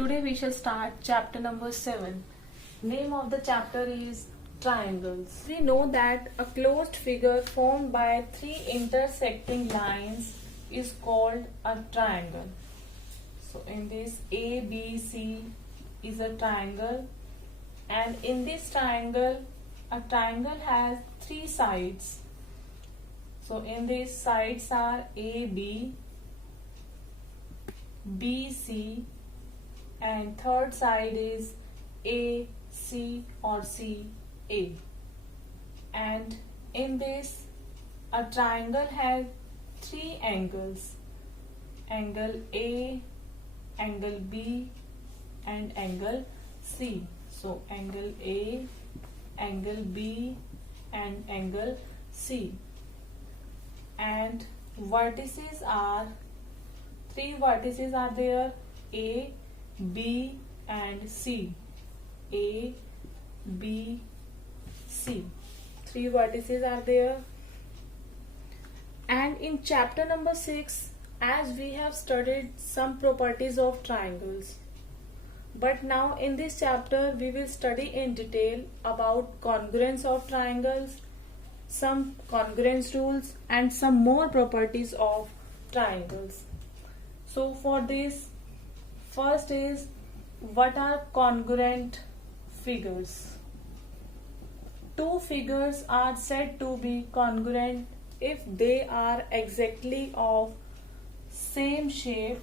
Today we shall start chapter number 7. Name of the chapter is triangles. We know that a closed figure formed by three intersecting lines is called a triangle. So in this ABC is a triangle, and in this triangle a triangle has three sides. So in these sides are AB, BC, and third side is AC or CA. And in this a triangle has three angles: angle A, angle B, and angle C. So angle A, angle B, and angle C. And vertices are, three vertices are there: A, B, and C. A, B, C. Three vertices are there. And in chapter number 6, as we have studied some properties of triangles, but now in this chapter we will study in detail about congruence of triangles, some congruence rules, and some more properties of triangles. So for this, first is, what are congruent figures? Two figures are said to be congruent if they are exactly of same shape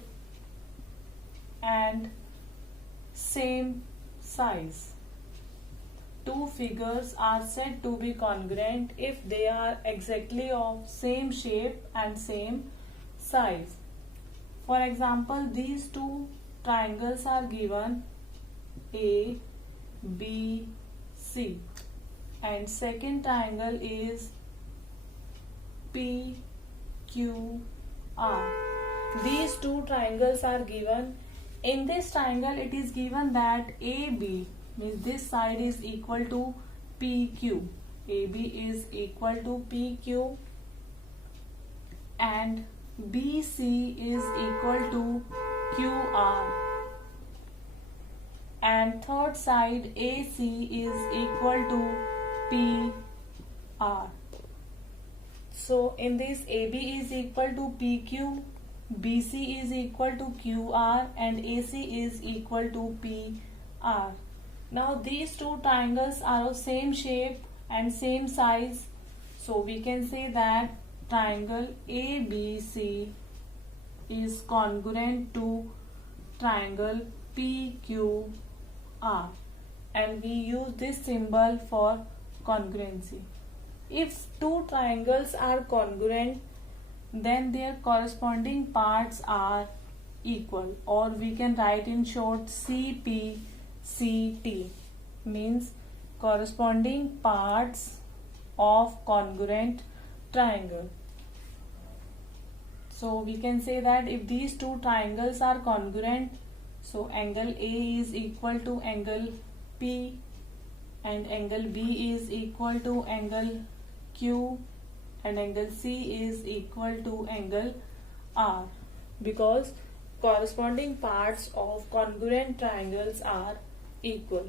and same size. Two figures are said to be congruent if they are exactly of same shape and same size. For example, these two triangles are given: A, B, C, and second triangle is P, Q, R. These two triangles are given. In this triangle it is given that AB means this side is equal to PQ. AB is equal to PQ, and BC is equal to QR, and third side AC is equal to PR. So in this, AB is equal to PQ, BC is equal to QR, and AC is equal to PR. Now these two triangles are of same shape and same size, so we can say that triangle ABC is congruent to triangle PQR, and we use this symbol for congruency. If two triangles are congruent, then their corresponding parts are equal, or we can write in short CPCT, means corresponding parts of congruent triangle. So we can say that if these two triangles are congruent, so angle A is equal to angle P, and angle B is equal to angle Q, and angle C is equal to angle R, because corresponding parts of congruent triangles are equal.